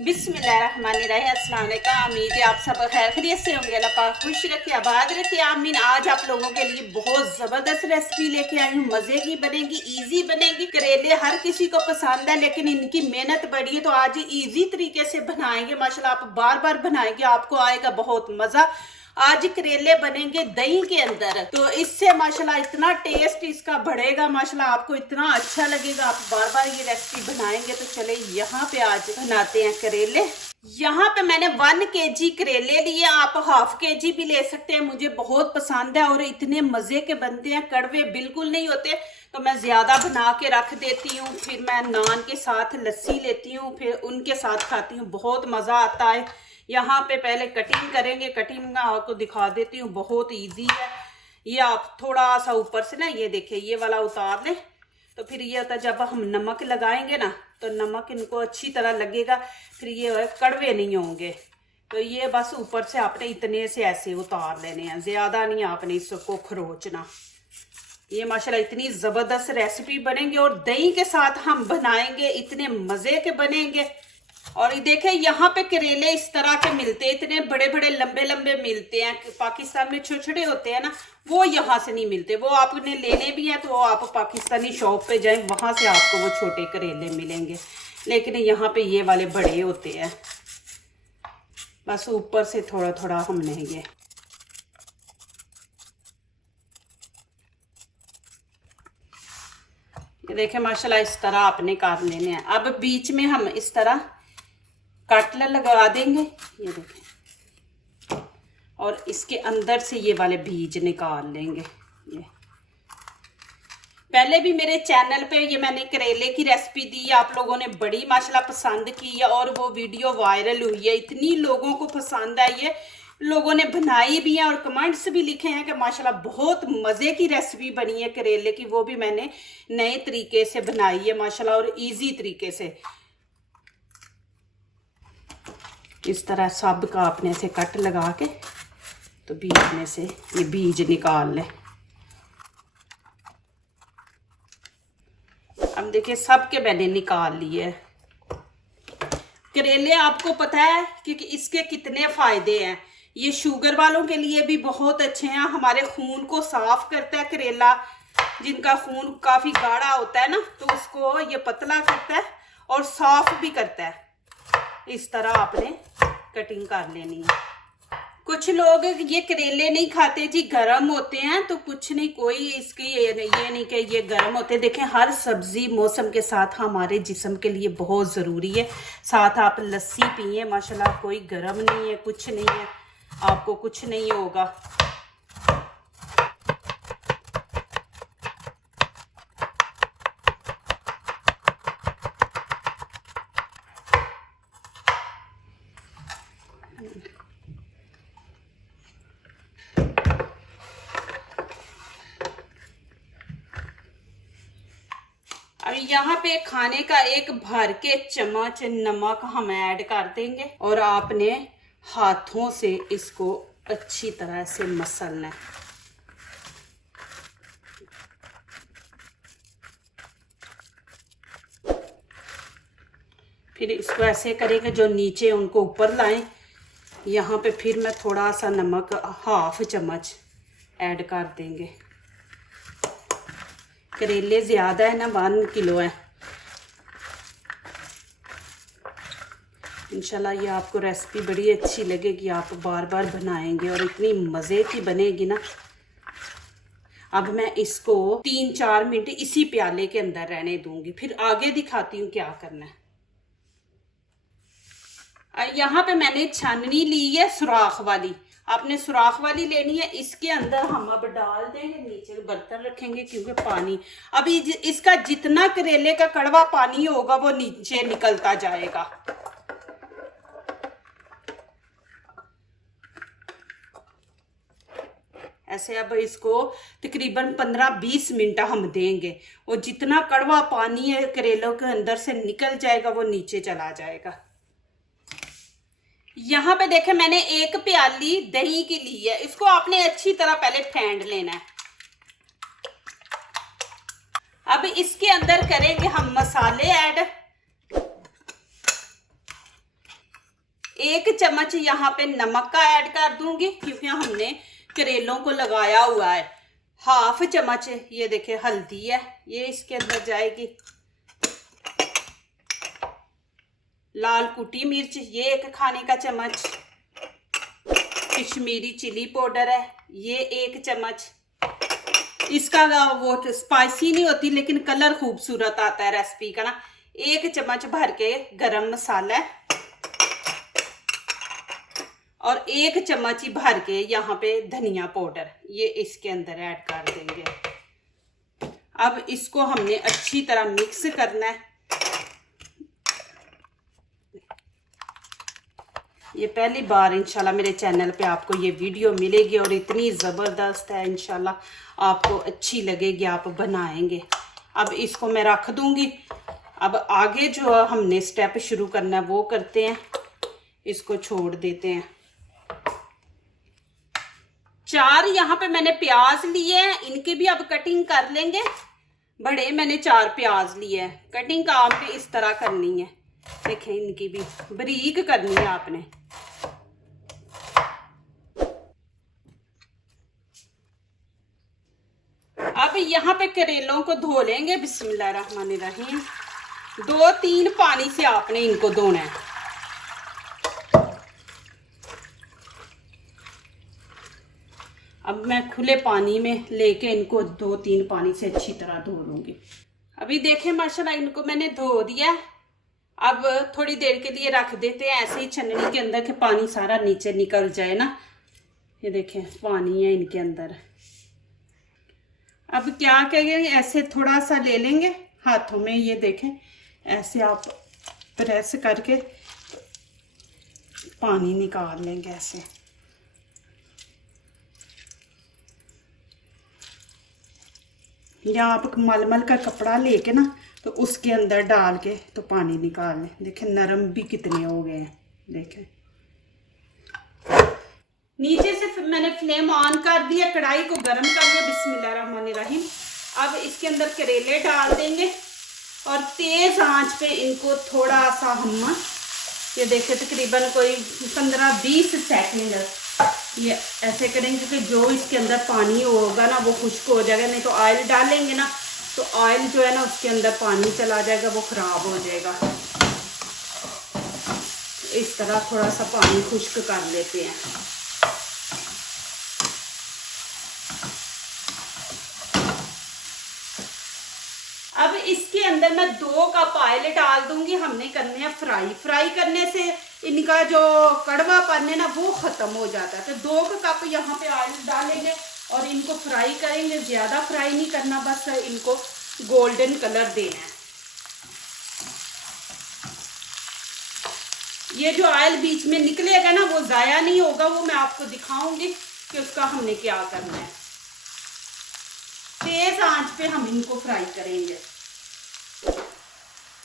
बिस्मिल्लाहिर्रहमानिर्रहीम। अस्सलाम वालेकुम। उम्मीद है आप सब खैर खैरियत से होंगे। अल्लाह पाक खुश रखे, आबाद रखे, आमीन। आज आप लोगों के लिए बहुत ज़बरदस्त रेसिपी लेके आई हूँ। मज़े की बनेगी, इजी बनेगी। करेले हर किसी को पसंद है, लेकिन इनकी मेहनत बड़ी है, तो आज इजी तरीके से बनाएंगे। माशाल्लाह आप बार बार बनाएंगे, आपको आएगा बहुत मज़ा। आज करेले बनेंगे दही के अंदर, तो इससे माशाल्लाह इतना टेस्ट इसका बढ़ेगा, माशाल्लाह आपको इतना अच्छा लगेगा। आप बार बार ये रेसिपी बनाएंगे। तो चले यहाँ पे आज बनाते हैं करेले। यहाँ पे मैंने 1 kg करेले लिए, आप ½ kg भी ले सकते हैं। मुझे बहुत पसंद है और इतने मजे के बनते हैं, कड़वे बिल्कुल नहीं होते। तो मैं ज्यादा बना के रख देती हूँ, फिर मैं नान के साथ लस्सी लेती हूँ, फिर उनके साथ खाती हूँ, बहुत मजा आता है। यहाँ पे पहले कटिंग करेंगे, कटिंग मैं आपको दिखा देती हूँ, बहुत इजी है। ये आप थोड़ा सा ऊपर से ना, ये देखिए ये वाला उतार लें, तो फिर ये होता है जब हम नमक लगाएंगे ना, तो नमक इनको अच्छी तरह लगेगा, फिर ये कड़वे नहीं होंगे। तो ये बस ऊपर से आपने इतने से ऐसे उतार लेने हैं, ज़्यादा नहीं आपने इसको खरोचना। ये माशाल्लाह इतनी ज़बरदस्त रेसिपी बनेंगे और दही के साथ हम बनाएंगे, इतने मज़े के बनेंगे। और ये देखें यहाँ पे करेले इस तरह के मिलते हैं, इतने बड़े बड़े लंबे लंबे मिलते हैं। पाकिस्तान में छोटे छोटे होते हैं ना, वो यहाँ से नहीं मिलते। वो आपने लेने भी हैं तो आप पाकिस्तानी शॉप पे जाएं, वहाँ से आपको वो छोटे करेले मिलेंगे। लेकिन यहाँ पे ये वाले बड़े होते हैं। बस ऊपर से थोड़ा थोड़ा हमने ये देखें माशाल्लाह इस तरह आपने काट लेने हैं। अब बीच में हम इस तरह कट लगा देंगे, ये देखें, और इसके अंदर से ये वाले बीज निकाल लेंगे। ये पहले भी मेरे चैनल पे ये मैंने करेले की रेसिपी दी, आप लोगों ने बड़ी माशाल्लाह पसंद की है और वो वीडियो वायरल हुई है, इतनी लोगों को पसंद आई है। लोगों ने बनाई भी है और कमेंट्स भी लिखे हैं कि माशाल्लाह बहुत मज़े की रेसिपी बनी है करेले की। वो भी मैंने नए तरीके से बनाई है माशाल्लाह, और इजी तरीके से। इस तरह सब का आपने से कट लगा के, तो बीच में से ये बीज निकाल लें। अब देखिए सब के मैंने निकाल लिए। करेले आपको पता है क्योंकि इसके कितने फायदे हैं। ये शुगर वालों के लिए भी बहुत अच्छे हैं, हमारे खून को साफ करता है करेला। जिनका खून काफ़ी गाढ़ा होता है ना, तो उसको ये पतला करता है और साफ भी करता है। इस तरह आपने कटिंग कर लेनी है। कुछ लोग ये करेले नहीं खाते जी, गर्म होते हैं, तो कुछ नहीं, कोई इसकी ये नहीं कि ये गर्म होते। देखें हर सब्जी मौसम के साथ हमारे जिस्म के लिए बहुत ज़रूरी है। साथ आप लस्सी पिए माशाल्लाह, कोई गर्म नहीं है, कुछ नहीं है, आपको कुछ नहीं होगा। अब यहाँ पे खाने का 1 भर के चम्मच नमक हम ऐड कर देंगे, और आपने हाथों से इसको अच्छी तरह से मसलना है। फिर इसको ऐसे करेंगे जो नीचे उनको ऊपर लाएं। यहाँ पे फिर मैं थोड़ा सा नमक ½ चम्मच ऐड कर देंगे। करेले ज़्यादा है ना, 1 किलो है। इंशाल्लाह ये आपको रेसिपी बड़ी अच्छी लगेगी, आप बार बार बनाएंगे और इतनी मज़े की बनेगी ना। अब मैं इसको 3-4 मिनट इसी प्याले के अंदर रहने दूंगी, फिर आगे दिखाती हूँ क्या करना है। यहाँ पे मैंने छाननी ली है सुराख वाली, आपने सुराख वाली लेनी है। इसके अंदर हम अब डाल देंगे, नीचे बर्तन रखेंगे क्योंकि पानी, अभी इसका जितना करेले का कड़वा पानी होगा वो नीचे निकलता जाएगा। ऐसे अब इसको तकरीबन 15-20 मिनट हम देंगे, और जितना कड़वा पानी है करेलों के अंदर से निकल जाएगा वो नीचे चला जाएगा। यहाँ पे देखें मैंने 1 प्याली दही की ली है, इसको आपने अच्छी तरह पहले फेंट लेना है। अब इसके अंदर करेंगे हम मसाले ऐड। 1 चम्मच यहाँ पे नमक का ऐड कर दूंगी क्योंकि हमने करेलों को लगाया हुआ है। हाफ चम्मच ये देखिए हल्दी है, ये इसके अंदर जाएगी। लाल कुटी मिर्च ये 1 खाने का चम्मच। कश्मीरी चिली पाउडर है ये 1 चम्मच। इसका वो स्पाइसी नहीं होती लेकिन कलर खूबसूरत आता है रेसिपी का ना। 1 चम्मच भर के गरम मसाला है और 1 चम्मच ही भर के यहाँ पे धनिया पाउडर ये इसके अंदर ऐड कर देंगे। अब इसको हमने अच्छी तरह मिक्स करना है। ये पहली बार इंशाल्लाह मेरे चैनल पे आपको ये वीडियो मिलेगी और इतनी ज़बरदस्त है, इंशाल्लाह आपको अच्छी लगेगी, आप बनाएंगे। अब इसको मैं रख दूंगी। अब आगे जो हमने स्टेप शुरू करना है वो करते हैं। इसको छोड़ देते हैं। 4 यहाँ पे मैंने प्याज लिए हैं, इनकी भी अब कटिंग कर लेंगे। बड़े मैंने 4 प्याज लिए हैं। कटिंग आपने इस तरह करनी है, देखें इनकी भी बारीक करनी है आपने। अब यहाँ पे करेलों को धो लेंगे। बिस्मिल्लाहिर्रहमानिर्रहीम। 2-3 पानी से आपने इनको धोना है। अब मैं खुले पानी में लेके इनको 2-3 पानी से अच्छी तरह धो लूंगी। अभी देखें माशाल्लाह इनको मैंने धो दिया। अब थोड़ी देर के लिए रख देते हैं ऐसे ही छन्नी के अंदर कि पानी सारा नीचे निकल जाए ना। ये देखें पानी है इनके अंदर। अब क्या करेंगे, ऐसे थोड़ा सा ले लेंगे हाथों में, ये देखें ऐसे आप प्रेस करके पानी निकाल लेंगे ऐसे। या आप मलमल का कपड़ा लेके ना तो उसके अंदर डाल के तो पानी निकाल लें। देखें नरम भी कितने हो गए हैं। देखें नीचे से मैंने फ्लेम ऑन कर दिया, कढ़ाई को गर्म कर दिया। बिस्मिल्लाहिर्रहमानिर्रहीम। अब इसके अंदर करेले डाल देंगे और तेज आंच पे इनको थोड़ा सा हम ये देखें तकरीबन कोई 15-20 सेकंड ये ऐसे करेंगे क्योंकि जो इसके अंदर पानी होगा ना वो खुश्क हो जाएगा। नहीं तो ऑयल डालेंगे ना तो ऑयल जो है ना उसके अंदर पानी चला जाएगा, वो खराब हो जाएगा। इस तरह थोड़ा सा पानी खुश्क कर लेते हैं। अब इसके अंदर मैं 2 कप ऑयल डाल दूंगी। हमने करने हैं फ्राई। फ्राई करने से इनका जो कड़वापन है ना वो खत्म हो जाता है। तो 2 कप यहाँ पे ऑयल डालेंगे और इनको फ्राई करेंगे। ज्यादा फ्राई नहीं करना, बस इनको गोल्डन कलर देना है। ये जो ऑयल बीच में निकलेगा ना वो जाया नहीं होगा, वो मैं आपको दिखाऊंगी कि उसका हमने क्या करना है। तेज आंच पे हम इनको फ्राई करेंगे।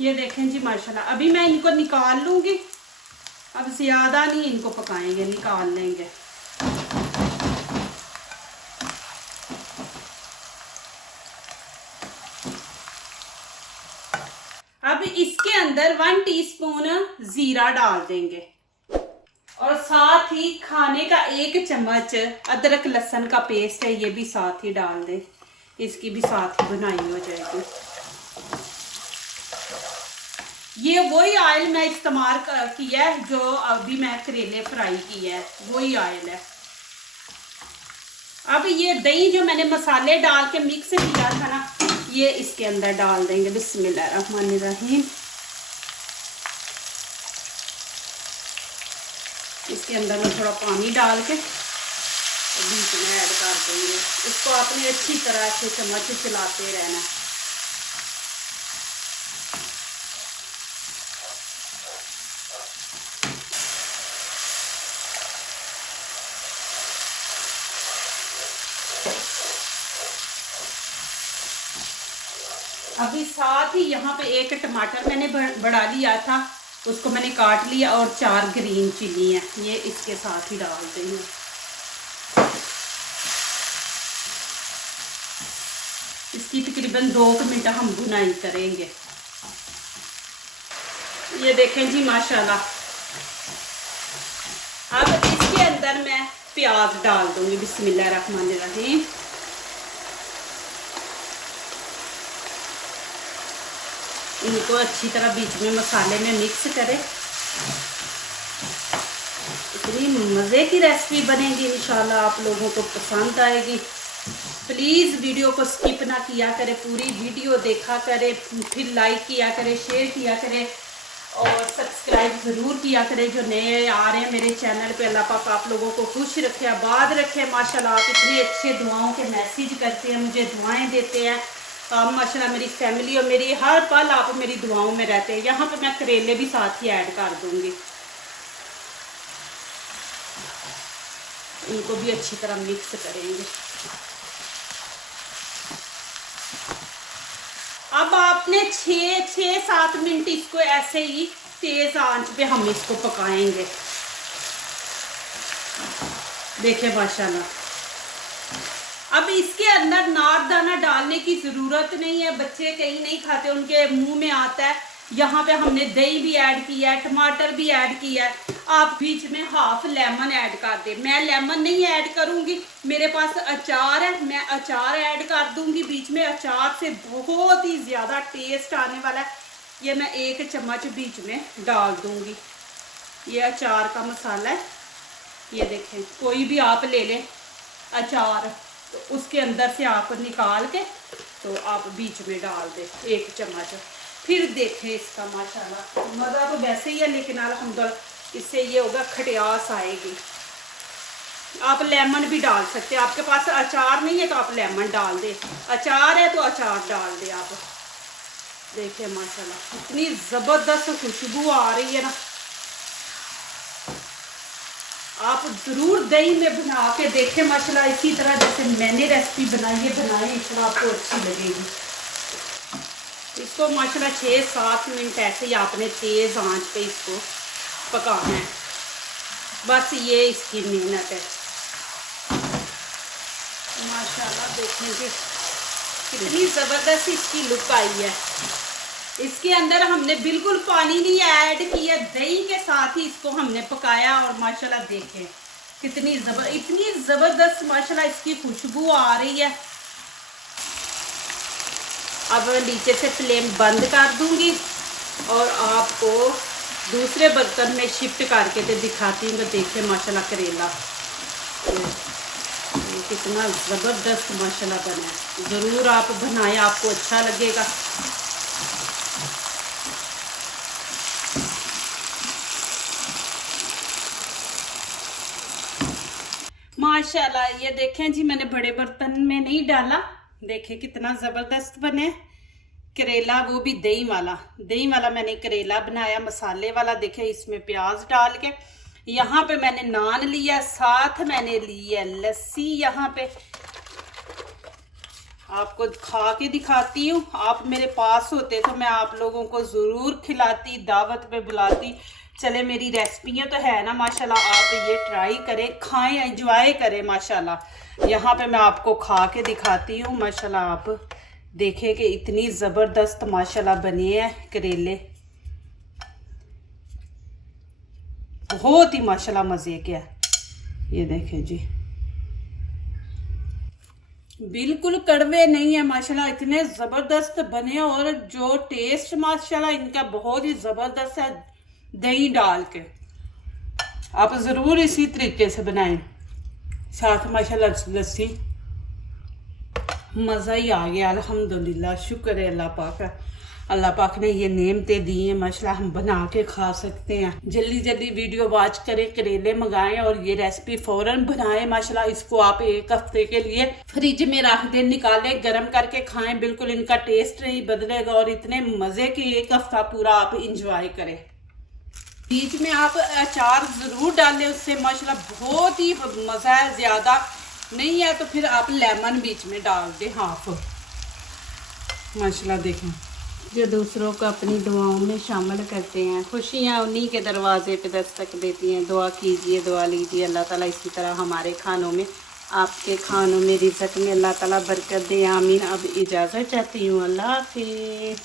ये देखें जी माशाल्लाह। अभी मैं इनको निकाल लूंगी। अब ज्यादा नहीं इनको पकाएंगे, निकाल लेंगे। अब इसके अंदर 1 टीस्पून जीरा डाल देंगे और साथ ही खाने का 1 चम्मच अदरक लहसुन का पेस्ट है, ये भी साथ ही डाल दें। इसकी भी साथ ही बुनाई हो जाएगी। ये वही ऑयल मैं इस्तेमाल किया है जो अभी मैं करेले फ्राई किया है, वही ऑयल है। अब ये दही जो मैंने मसाले डाल के मिक्स किया था ना ये इसके अंदर डाल देंगे। बिस्मिल्लाहिर्रहमानिर्रहीम। इसके अंदर में थोड़ा पानी डाल के बीच में ऐड कर देंगे। इसको आपने अच्छी तरह से चम्मच चलाते रहना। अभी साथ ही यहाँ पे 1 टमाटर मैंने बढ़ा लिया था, उसको मैंने काट लिया और 4 ग्रीन चिली है, ये इसके साथ ही डाल देंगे। इसकी तकरीबन 2 मिनट हम भुनाई करेंगे। ये देखें जी माशाल्लाह अब इसके अंदर मैं प्याज डाल दूंगी, बिस्मिल्लाहिर्रहमानिर्रहीम। इनको अच्छी तरह बीच में मसाले में मिक्स करें। इतनी मज़े की रेसिपी बनेगी, इंशाल्लाह आप लोगों को पसंद आएगी। प्लीज़ वीडियो को स्किप ना किया करें, पूरी वीडियो देखा करें, फिर लाइक किया करें, शेयर किया करें और सब्सक्राइब ज़रूर किया करें। जो नए आ रहे हैं मेरे चैनल पे, अल्लाह पाक आप लोगों को खुश रखे, आबाद रखे। माशाल्लाह आप इतने अच्छे दुआओं के मैसेज करते हैं, मुझे दुआएं देते हैं आप। माशाल्लाह मेरी फैमिली और मेरी हर पल आप मेरी दुआओं में रहते हैं। यहाँ पे मैं करेले भी साथ ही ऐड कर दूँगी। इनको भी अच्छी तरह मिक्स करेंगे। अब आपने 6-7 मिनट इसको ऐसे ही तेज आंच पे हम इसको पकाएंगे। देखिए माशाल्लाह। अब इसके अंदर नारदाना डालने की ज़रूरत नहीं है, बच्चे कहीं नहीं खाते, उनके मुंह में आता है। यहाँ पे हमने दही भी ऐड किया है, टमाटर भी ऐड किया है। आप बीच में हाफ लेमन ऐड कर दे। मैं लेमन नहीं ऐड करूँगी, मेरे पास अचार है, मैं अचार ऐड कर दूँगी बीच में। अचार से बहुत ही ज़्यादा टेस्ट आने वाला है। ये मैं 1 चम्मच बीच में डाल दूँगी। ये अचार का मसाला है, ये देखें। कोई भी आप ले लें अचार, तो उसके अंदर से आप निकाल के तो आप बीच में डाल दें 1 चम्मच। फिर देखें इसका माशाल्लाह मज़ा तो वैसे ही है, लेकिन अल्हम्दुलिल्लाह इससे ये होगा खटास आएगी। आप लेमन भी डाल सकते हैं, आपके पास अचार नहीं है तो आप लेमन डाल दें, अचार है तो अचार डाल दें आप। देखिए माशाल्लाह इतनी ज़बरदस्त खुशबू आ रही है ना। आप ज़रूर दही में बना के देखें माशाल्लाह, इसी तरह जैसे मैंने रेसिपी बनाई है, बनाई इस तरह आपको अच्छी लगेगी। इसको माशाल्लाह 6-7 मिनट ऐसे ही आपने तेज़ आंच पे इसको पकाना है, बस ये इसकी मेहनत है। माशाल्लाह देखें कि कितनी ज़बरदस्त इसकी लुक आई है। इसके अंदर हमने बिल्कुल पानी नहीं ऐड किया, दही के साथ ही इसको हमने पकाया और माशाल्लाह देखें कितनी इतनी ज़बरदस्त माशाल्लाह इसकी खुशबू आ रही है। अब नीचे से फ्लेम बंद कर दूंगी और आपको दूसरे बर्तन में शिफ्ट करके तो दिखाती हूँ। तो देखिए माशाल्लाह करेला कितना ज़बरदस्त माशाल्लाह बना है। ज़रूर आप बनाएं, आपको अच्छा लगेगा। माशाल्लाह ये देखें जी, मैंने बड़े बर्तन में नहीं डाला, देखें कितना ज़बरदस्त बने करेला, वो भी दही वाला मैंने करेला बनाया मसाले वाला। देखें इसमें प्याज डाल के, यहाँ पे मैंने नान लिया, साथ मैंने ली है लस्सी। यहाँ पे आपको खा के दिखाती हूँ, आप मेरे पास होते तो मैं आप लोगों को ज़रूर खिलाती, दावत पे बुलाती। चले मेरी रेसिपियाँ तो है ना माशाल्लाह, आप ये ट्राई करें, खाएं, एंजॉय करें माशाल्लाह। यहाँ पे मैं आपको खा के दिखाती हूँ माशाल्लाह। आप देखें कि इतनी ज़बरदस्त माशाल्लाह बने हैं करेले, बहुत ही माशाल्लाह मज़े के है। ये देखें जी, बिल्कुल कड़वे नहीं है माशाल्लाह, इतने ज़बरदस्त बने। और जो टेस्ट माशाल्लाह इनका बहुत ही ज़बरदस्त है, दही डाल के आप ज़रूर इसी तरीके से बनाएं, साथ माशाल्लाह लस्सी। मज़ा ही आ गया अल्हम्दुलिल्लाह, शुक्र है अल्लाह पाक का। अल्लाह पाक ने ये नेमतें दी हैं माशाल्लाह, हम बना के खा सकते हैं। जल्दी जल्दी वीडियो वॉच करें, करेले मंगाएं और ये रेसिपी फ़ौरन बनाएं माशाल्लाह। इसको आप 1 हफ्ते के लिए फ्रिज में रख दें, निकालें, गर्म करके खाएं, बिल्कुल इनका टेस्ट नहीं बदलेगा और इतने मज़े की 1 हफ्ता पूरा आप इंजॉय करें। बीच में आप अचार ज़रूर डालें, उससे माशाल्लाह बहुत ही मज़ा है। ज़्यादा नहीं है तो फिर आप लेमन बीच में डाल दें हाफ। माशाल्लाह देखें, जो दूसरों को अपनी दुआओं में शामिल करते हैं, खुशियाँ उन्हीं के दरवाजे पे दस्तक देती हैं। दुआ कीजिए, दुआ लीजिए, अल्लाह ताला इसी तरह हमारे खानों में, आपके खानों में, रिज़्क़ में अल्लाह ताला बरकत दे, आमीन। अब इजाज़त चाहती हूँ, अल्लाह हाफ़िज़।